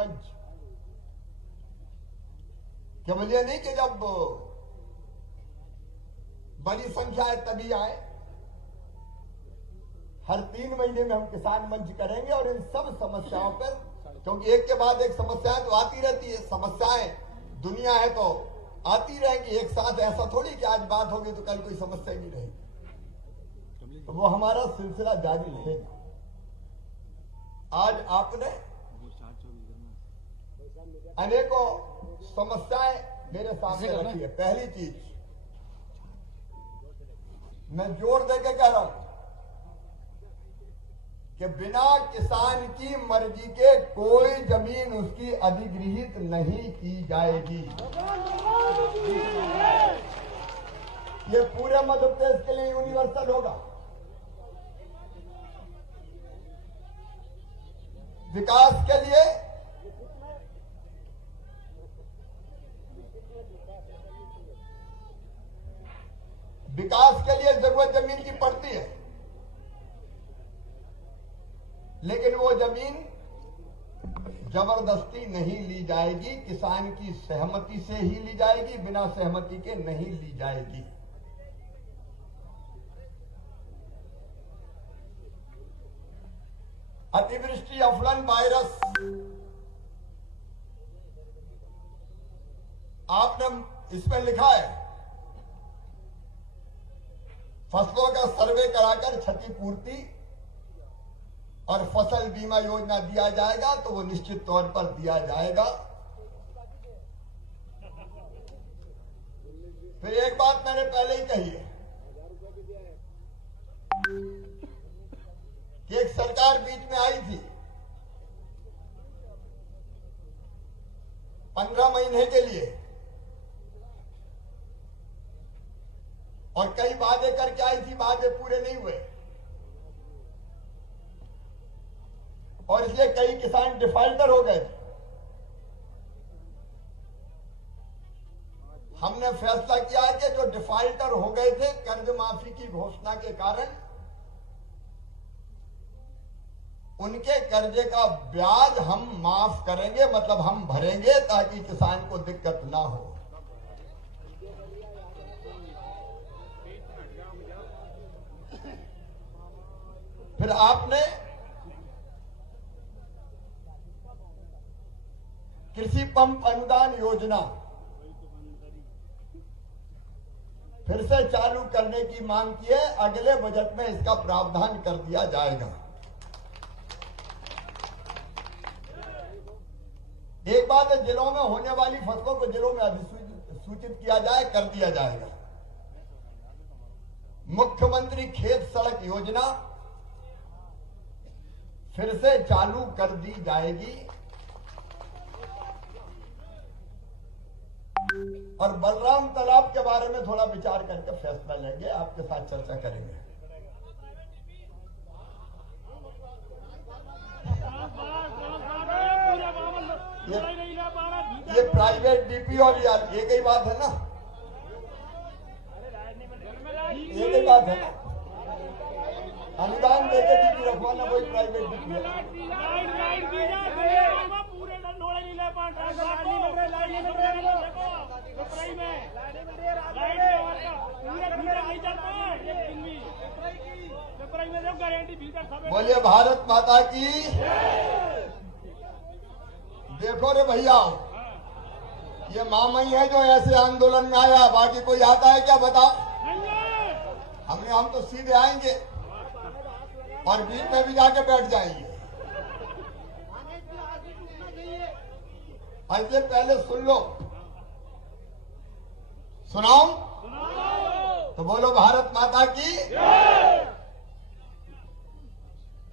मंच, केवल ये नहीं कि जब बड़ी संख्या है तभी आए। हर 3 महीने में हम किसान मंच करेंगे और इन सब समस्याओं पर, क्योंकि एक के बाद एक समस्याएं तो आती रहती है, समस्याएं दुनिया है तो आती रहेंगी एक साथ। ऐसा थोड़ी कि आज बात होगी तो कल कोई समस्या ही नहीं रहेगी, तो वो हमारा सिलसिला जारी रहेगा। आज आपने अनेकों समस्याएं मेरे सामने रखी है। पहली चीज मैं जोर देकर कह रहा हूं कि बिना किसान की मर्जी के कोई जमीन उसकी अधिग्रहित नहीं की जाएगी। ये पूरे मध्य प्रदेश के लिए यूनिवर्सल होगा। विकास के लिए जरूरत जमीन की पड़ती है, लेकिन वो जमीन जबरदस्ती नहीं ली जाएगी, किसान की सहमति से ही ली जाएगी, बिना सहमति के नहीं ली जाएगी। अतिवृष्टि, अफलन वायरस, आपने इसमें लिखा है फसलों का सर्वे कराकर क्षतिपूर्ति और फसल बीमा योजना दिया जाएगा, तो वो निश्चित तौर पर दिया जाएगा। फिर एक बात मैंने पहले ही कही है कि एक सरकार बीच में आई थी 15 महीने के लिए और कई वादे करके आई थी, वादे पूरे नहीं हुए और इसलिए कई किसान डिफॉल्टर हो गए थे। हमने फैसला किया है कि जो डिफॉल्टर हो गए थे कर्ज माफी की घोषणा के कारण, उनके कर्जे का ब्याज हम माफ करेंगे, मतलब हम भरेंगे, ताकि किसान को दिक्कत ना हो। फिर आपने कृषि पंप अनुदान योजना फिर से चालू करने की मांग की है। अगले बजट में इसका प्रावधान कर दिया जाएगा। एक बात है, जिलों में होने वाली फसलों को जिलों में अधिसूचित किया जाए, कर दिया जाएगा। मुख्यमंत्री खेत सड़क योजना फिर से चालू कर दी जाएगी और बलराम तालाब के बारे में थोड़ा विचार करके फैसला लेंगे, आपके साथ चर्चा करेंगे। ये प्राइवेट डीपी और यार एक ही बात है ना, एक ही बात है ना। अनुदान देके डीपी रखवाना कोई प्राइवेट डीपी है। बोलिए भारत माता की। देखो रे भैया, ये मामई है जो ऐसे आंदोलन में आया, बाकी कोई आता है क्या बताओ? हम तो सीधे आएंगे और बीच में भी जाके बैठ जाएंगे। ऐसे पहले सुन लो, सुनाओ तो बोलो भारत माता की।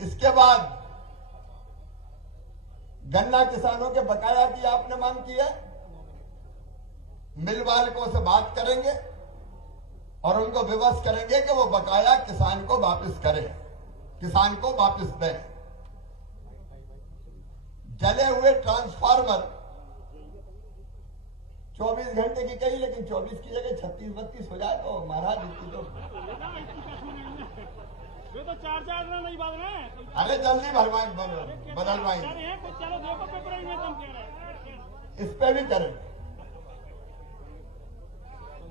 इसके बाद गन्ना किसानों के बकाया की आपने मांग की है। मिल मालिकों से बात करेंगे और उनको विवश करेंगे कि वो बकाया किसान को वापस करें, किसान को वापस दें। जले हुए ट्रांसफार्मर 24 घंटे की कही, लेकिन 24 की जगह 36-32 हो जाए तो महाराज इसकी तो तो चार नहीं बात है। अरे जल्दी बदलवाएंगे, चलो देखो पेपर में तुम कह रहे इस पे भी करेंगे।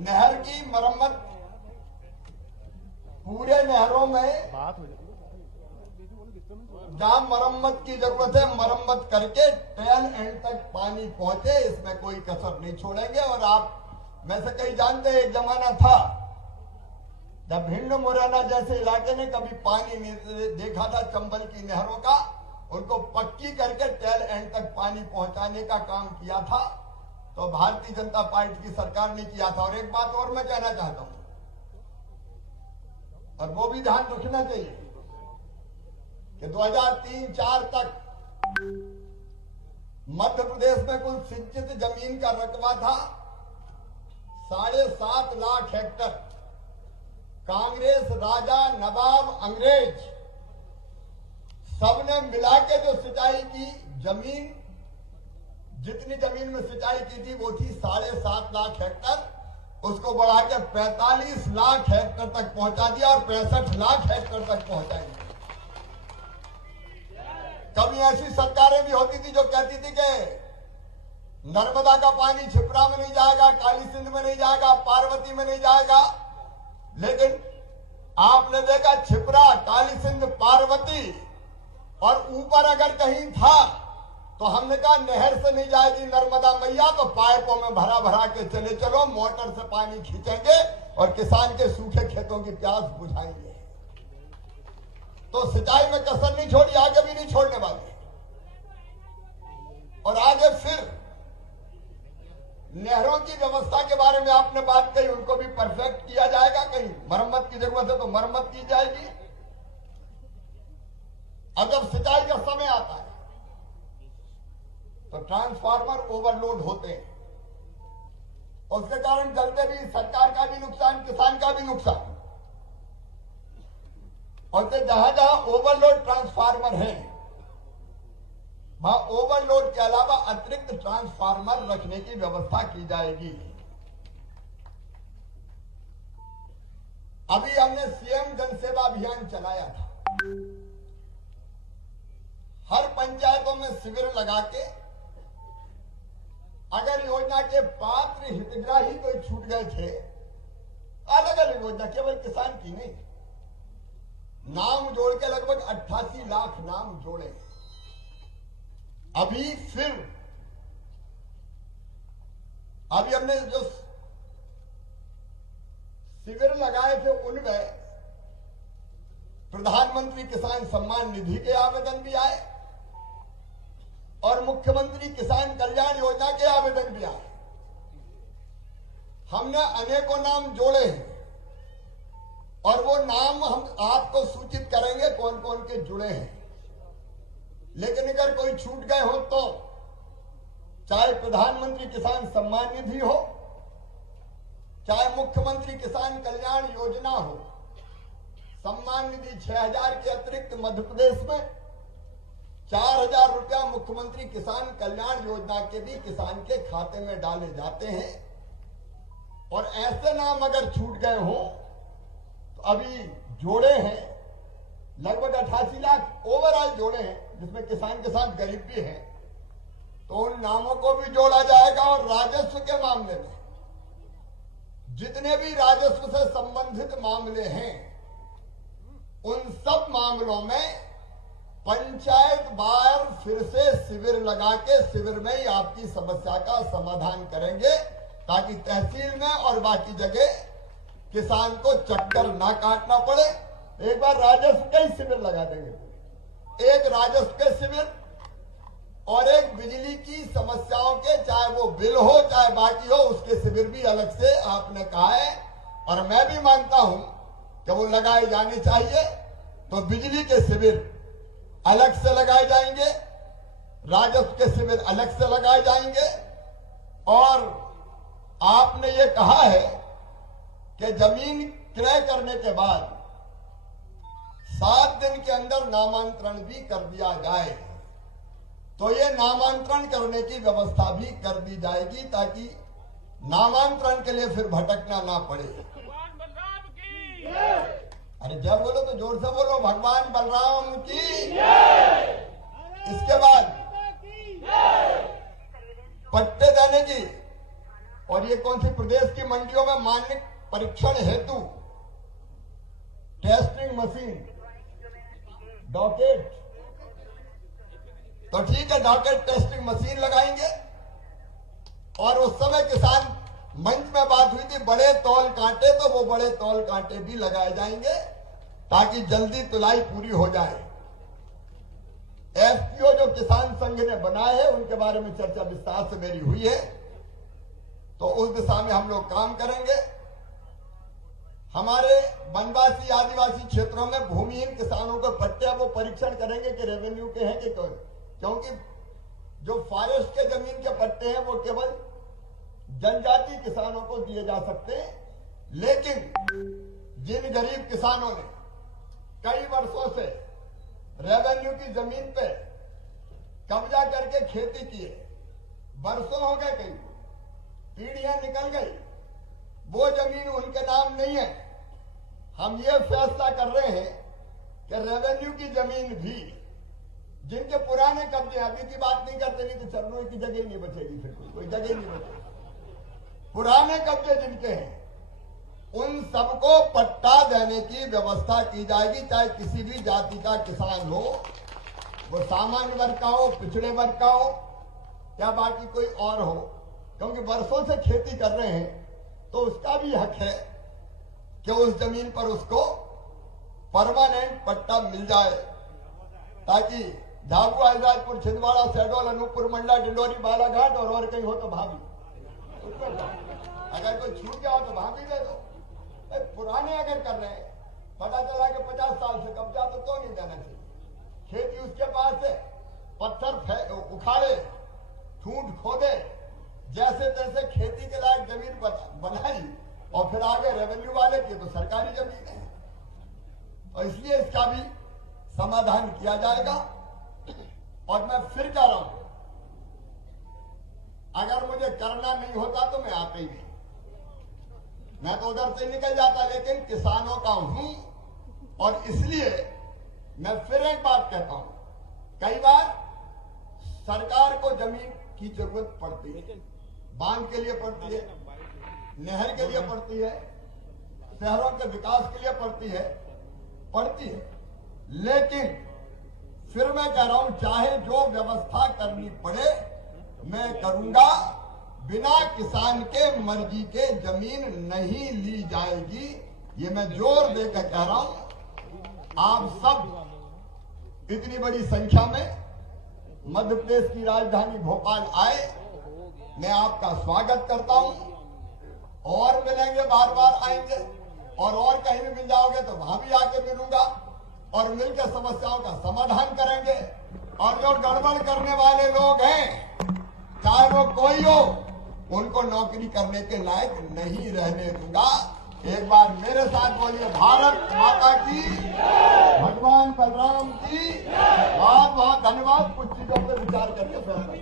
नहर की मरम्मत, पूरे नहरों में जहां मरम्मत की जरूरत है मरम्मत करके टेल एंड तक पानी पहुंचे, इसमें कोई कसर नहीं छोड़ेंगे। और आप में से कई जानते हैं, एक जमाना था जब भिंड मुरैना जैसे इलाके ने कभी पानी नहीं देखा था चंबल की नहरों का, उनको पक्की करके टेल एंड तक पानी पहुंचाने का काम किया था, तो भारतीय जनता पार्टी की सरकार ने किया था। और एक बात और मैं कहना चाहता हूं, और वो भी ध्यान रखना चाहिए कि 2003-4 तक मध्य प्रदेश में कुल सिंचित जमीन का रकबा था 7.5 लाख हेक्टेयर। कांग्रेस, राजा, नवाब, अंग्रेज सबने मिला के जो सिंचाई की जमीन, जितनी जमीन में सिंचाई की थी वो थी 7.5 लाख हेक्टेयर, उसको बढ़ा के 45 लाख हेक्टेयर तक पहुंचा दिया और 65 लाख हेक्टेयर तक पहुंचाएंगे। कभी ऐसी सरकारें भी होती थी जो कहती थी कि नर्मदा का पानी छिपरा में नहीं जाएगा, काली सिंध में नहीं जाएगा, पार्वती में नहीं जाएगा। लेकिन आपने देखा छिपरा, काली सिंध, पार्वती और ऊपर अगर कहीं था तो हमने कहा नहर से नहीं जाएगी नर्मदा मैया, तो पाइपों में भरा भरा के चले चलो, मोटर से पानी खींचेंगे और किसान के सूखे खेतों की प्यास बुझाएंगे। तो सिंचाई में कसर नहीं छोड़ी, आगे भी नहीं छोड़ने वाले। और आगे फिर नहरों की व्यवस्था के बारे में आपने बात कही, उनको भी परफेक्ट किया जाएगा। कहीं मरम्मत की जरूरत है तो मरम्मत की जाएगी। अब जब सिंचाई का समय आता है तो ट्रांसफार्मर ओवरलोड होते हैं, उसके कारण जलते भी, सरकार का भी नुकसान, किसान का भी नुकसान। और जहां जहां ओवरलोड ट्रांसफार्मर है वहां ओवरलोड के अलावा अतिरिक्त ट्रांसफार्मर रखने की व्यवस्था की जाएगी। अभी हमने सीएम जन सेवा अभियान चलाया था, हर पंचायतों में शिविर लगा के अगर योजना के पात्र हितग्राही कोई छूट गए थे, अलग अलग योजना, केवल किसान की नहीं, नाम जोड़ के लगभग 88 लाख नाम जोड़े। अभी हमने जो शिविर लगाए थे उनमें प्रधानमंत्री किसान सम्मान निधि के आवेदन भी आए और मुख्यमंत्री किसान कल्याण योजना के आवेदन भी आए। हमने अनेकों नाम जोड़े हैं और वो नाम हम आपको सूचित करेंगे कौन कौन के जुड़े हैं। लेकिन अगर कोई छूट गए हो तो चाहे प्रधानमंत्री किसान सम्मान निधि हो, चाहे मुख्यमंत्री किसान कल्याण योजना हो, सम्मान निधि 6,000 के अतिरिक्त मध्य प्रदेश में 4,000 रुपया मुख्यमंत्री किसान कल्याण योजना के भी किसान के खाते में डाले जाते हैं। और ऐसे नाम अगर छूट गए हो तो अभी जोड़े हैं लगभग 88 लाख ओवरऑल जोड़े हैं, जिसमें किसान के साथ गरीब भी है, तो उन नामों को भी जोड़ा जाएगा। और राजस्व के मामले में जितने भी राजस्व से संबंधित मामले हैं उन सब मामलों में पंचायत बार फिर से शिविर लगा के शिविर में ही आपकी समस्या का समाधान करेंगे, ताकि तहसील में और बाकी जगह किसान को चक्कर ना काटना पड़े। एक बार राजस्व के ही शिविर लगा देंगे, एक राजस्व के शिविर और एक बिजली की समस्याओं के, चाहे वो बिल हो चाहे बाकी हो, उसके शिविर भी अलग से आपने कहा है। और मैं भी मानता हूं कि वो लगाए जाने चाहिए। तो बिजली के शिविर अलग से लगाए जाएंगे, राजस्व के शिविर अलग से लगाए जाएंगे। और आपने ये कहा है कि जमीन क्रय करने के बाद 7 दिन के अंदर नामांतरण भी कर दिया जाए, तो ये नामांतरण करने की व्यवस्था भी कर दी जाएगी, ताकि नामांतरण के लिए फिर भटकना ना पड़े। अरे जय बोलो तो जोर से बोलो, भगवान बलराम की। इसके बाद पट्टे देने की, और ये कौन सी प्रदेश की मंडियों में मानक परीक्षण हेतु टेस्टिंग मशीन, डॉकेट, तो ठीक है, डॉकेट टेस्टिंग मशीन लगाएंगे। और उस समय किसान मंच में बात हुई थी बड़े तौल कांटे, तो वो बड़े तौल कांटे भी लगाए जाएंगे ताकि जल्दी तुलाई पूरी हो जाए। एफपीओ जो किसान संघ ने बनाए हैं उनके बारे में चर्चा विस्तार से मेरी हुई है, तो उस दिशा में हम लोग काम करेंगे। हमारे वनवासी आदिवासी क्षेत्रों में भूमिहीन किसानों को पट्टे वो परीक्षण करेंगे कि रेवेन्यू के हैं कि कौन, क्योंकि जो फॉरेस्ट के जमीन के पट्टे हैं वो केवल जनजाति किसानों को दिए जा सकते हैं। लेकिन जिन गरीब किसानों ने कई वर्षों से रेवेन्यू की जमीन पे कब्जा करके खेती किए, वर्षों हो गए, कई पीढ़ियां निकल गई, वो जमीन उनके नाम नहीं है। हम ये फैसला कर रहे हैं कि रेवेन्यू की जमीन भी जिनके पुराने कब्जे, अभी की बात नहीं करते, नहीं तो चरणों की जगह नहीं बचेगी, फिर कोई जगह नहीं बचेगी। पुराने कब्जे जिनके हैं उन सबको पट्टा देने की व्यवस्था की जाएगी, चाहे किसी भी जाति का किसान हो, वो सामान्य वर्ग का हो, पिछड़े वर्ग का हो या बाकी कोई और हो, क्योंकि वर्षों से खेती कर रहे हैं तो उसका भी हक है कि उस जमीन पर उसको परमानेंट पट्टा मिल जाए, ताकि झाबुआ, आजादपुर, छिंदवाड़ा, शहडोल, अनूपपुर, मंडला, डिंडोरी, बालाघाट और कहीं हो तो भाभी, अगर कोई छूट गया हो तो भाभी दे दो। पुराने अगर कर रहे हैं, पता चला कि 50 साल से कब्जा, तो क्यों नहीं देना चाहिए? खेती उसके पास है, पत्थर उखाड़े, ठूंठ खोदे, जैसे तैसे खेती के लायक जमीन बनाई और फिर आगे रेवेन्यू वाले की तो सरकारी जमीन है, और इसलिए इसका भी समाधान किया जाएगा। और मैं फिर कह रहा हूं, अगर मुझे करना नहीं होता तो मैं आता ही नहीं, मैं तो उधर से निकल जाता, लेकिन किसानों का हूं और इसलिए मैं फिर एक बात कहता हूं, कई बार सरकार को जमीन की जरूरत पड़ती है, बांध के लिए पड़ती है, नहर के लिए पड़ती है, शहरों के विकास के लिए पड़ती है, लेकिन फिर मैं कह रहा हूं, चाहे जो व्यवस्था करनी पड़े मैं करूंगा, बिना किसान के मर्जी के जमीन नहीं ली जाएगी। ये मैं जोर देकर कह रहा हूं। आप सब इतनी बड़ी संख्या में मध्य प्रदेश की राजधानी भोपाल आए, मैं आपका स्वागत करता हूं, और मिलेंगे, बार बार आएंगे, और कहीं भी मिल जाओगे तो वहां भी आके मिलूंगा और मिलकर समस्याओं का समाधान करेंगे। और जो गड़बड़ करने वाले लोग हैं, चाहे वो कोई हो, उनको नौकरी करने के लायक नहीं रहने दूंगा। एक बार मेरे साथ बोलिए, भारत माता की, भगवान बलराम की। बहुत बहुत धन्यवाद। कुछ चीजों पर विचार करके फैसला